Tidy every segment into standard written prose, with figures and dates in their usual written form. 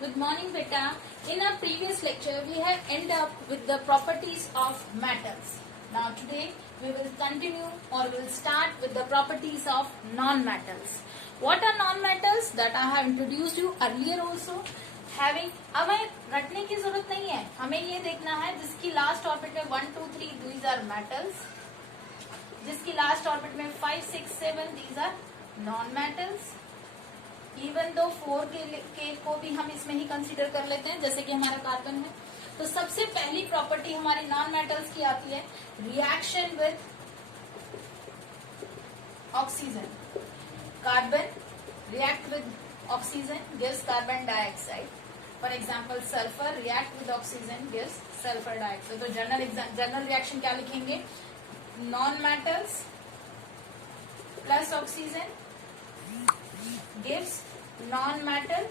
Good morning, beta. In our previous lecture, we have ended up with the properties of metals. Now today, we will continue or will start with the properties of non-metals. What are non-metals? That I have introduced you earlier also. Having, हमें रटने की जरूरत नहीं है, हमें ये देखना है जिसकी लास्ट ऑर्बिट में 1, 2, 3 these are metals, जिसकी लास्ट ऑर्बिट में 5, 6, 7 these are non-metals. Even though 4 के को भी हम इसमें ही कंसीडर कर लेते हैं, जैसे कि हमारा कार्बन है. तो सबसे पहली प्रॉपर्टी हमारी नॉन मेटल्स की आती है reaction with oxygen. Carbon react with oxygen gives carbon dioxide. For example sulphur react with oxygen gives sulphur dioxide. तो जनरल रिएक्शन क्या लिखेंगे? Non metals plus oxygen gives non-metal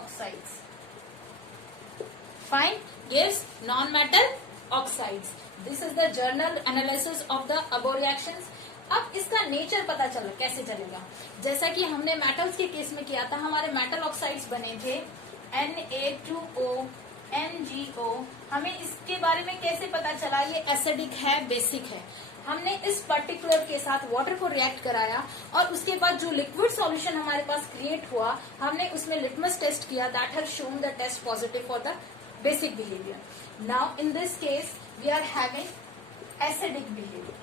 oxides. Fine, gives non-metal oxides. This is the general analysis of the above reactions. अब इसका नेचर पता चला कैसे चलेगा. जैसा कि हमने मेटल्स के केस में किया था, हमारे मेटल ऑक्साइड्स बने थे Na2O, NgO. हमें इसके बारे में कैसे पता चला ये एसिडिक है, बेसिक है. हमने इस पर्टिकुलर के साथ वाटर को रिएक्ट कराया और उसके बाद जो लिक्विड सॉल्यूशन हमारे पास क्रिएट हुआ, हमने उसमें लिटमस टेस्ट किया. That has shown the test positive for the basic behaviour. Now in this case we are having acidic behaviour.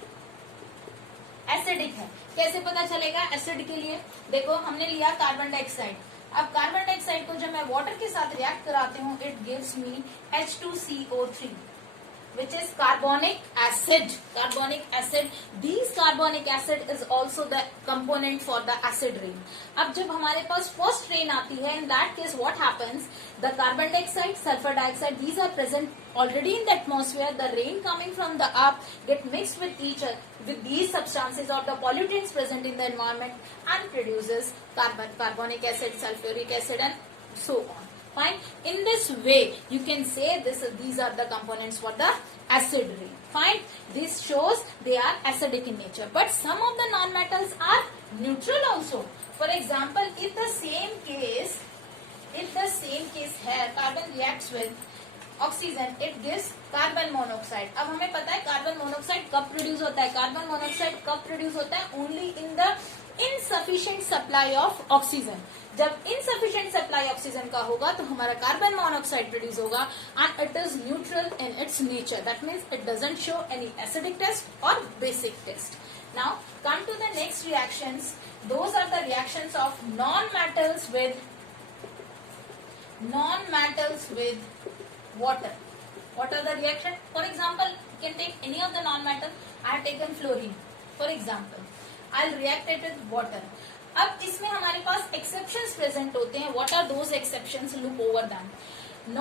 Acidic है, कैसे पता चलेगा एसिड के लिए? देखो हमने लिया कार्बन डाइऑक्साइड. अब कार्बन डाइऑक्साइड को जब मैं वाटर के साथ रिएक्ट कराती हूँ, it gives me H2CO3 which is carbonic acid. Carbonic acid. These carbonic acid is also the component for the acid rain. अब जब हमारे पास first rain आती है, in that case what happens? The carbon dioxide, sulfur dioxide, these are present already in the atmosphere. The rain coming from the up get mixed with each other, with these substances or the pollutants present in the environment and produces carbonic acid, sulfuric acid and so on. Fine. In this way, you can say these are the components for the acid rain. Fine. This shows they are acidic in nature. But some of the non-metals are neutral also. For example, if the same case है, carbon reacts with oxygen, it gives carbon monoxide. अब हमें पता है carbon monoxide कब produce होता है. Carbon monoxide कब produce होता है? Only in the insufficient supply of oxygen. जब इनसफिशिएंट सप्लाई ऑक्सीजन का होगा तो हमारा कार्बन मोनोऑक्साइड प्रोड्यूस होगा and it is neutral in its nature. That means it doesn't show any acidic test और basic test. Now come to the next reactions. Those are the reactions of non metals with water. What are the reaction? For example, you can take any of the non-metal. I have taken fluorine. For example, I'll react it with water. अब इसमें हमारे पास exceptions present होते हैं. What are those exceptions? Look over them.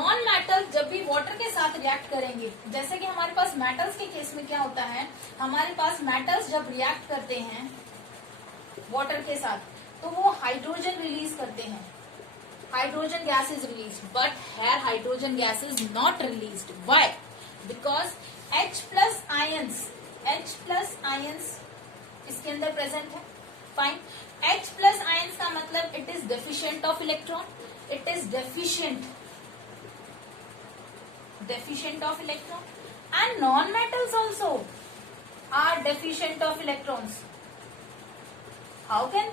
Non-metal जब भी water के साथ react करेंगे, जैसे कि हमारे पास metals के केस में क्या होता है, हमारे पास metals जब react करते हैं water के साथ, तो वो hydrogen release करते हैं. Hydrogen gas is released, but here hydrogen gas is not released. Why? Because H plus ions इसके अंदर present है. Fine. H plus ions का मतलब it is deficient of electron. It is deficient of electron. And non-metals also are deficient of electrons. How can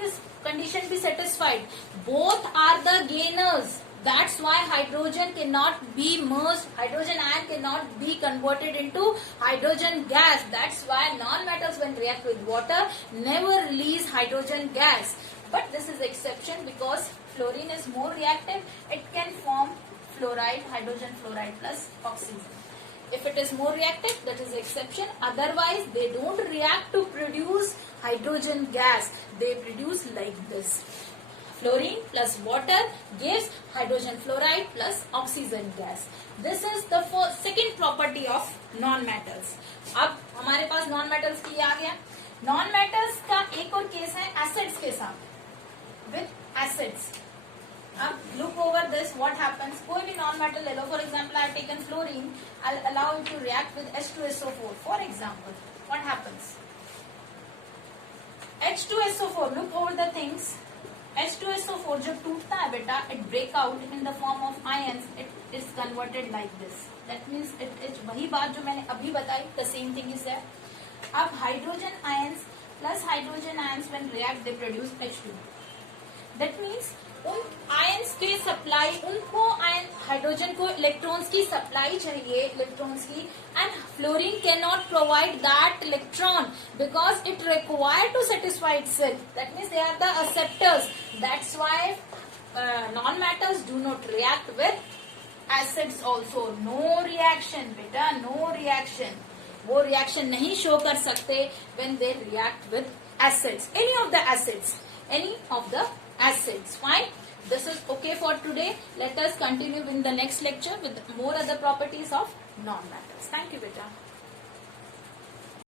this condition be satisfied? Both are the gainers. That's why hydrogen cannot be merged. Hydrogen ion cannot be converted into hydrogen gas. That's why non-metals when react with water never release hydrogen gas. But this is exception because fluorine is more reactive. It can form fluoride, hydrogen fluoride plus oxygen. If it is more reactive, that is exception. Otherwise, they don't react to produce hydrogen gas. They produce like this. Fluorine plus water gives hydrogen fluoride plus oxygen gas. This is the second property of non-metals. अब हमारे पास non-metals की आ गया. Non-metals का एक और केस है acids के साथ. With acids. अब look over this, what happens? कोई भी नॉन मेटल ले लो. For example I taken fluorine. I allow it to react with H2SO4. For example what happens? H2SO4, look over the things. H2SO4 और जब टूटता है बेटा, it break out in the form of ions, it is converted like this. That means it is वही बात जो मैंने अभी बताई, the same thing is that. अब hydrogen ions plus hydrogen ions when react they produce H2. That means उन ions के supply, उनको आयन हाइड्रोजन को इलेक्ट्रॉन्स की सप्लाई चाहिए, इलेक्ट्रॉन्स की, and fluorine can not provide that electron because it require to satisfy itself. That means they are the acceptors. That's why non metals do not react with acids also. No reaction बेटा, no reaction. वो reaction नहीं show कर सकते when they react with acids, any of the acids, any of the acids. Fine, this is okay for today. Let us continue in the next lecture with more other properties of non-metals. Thank you beta.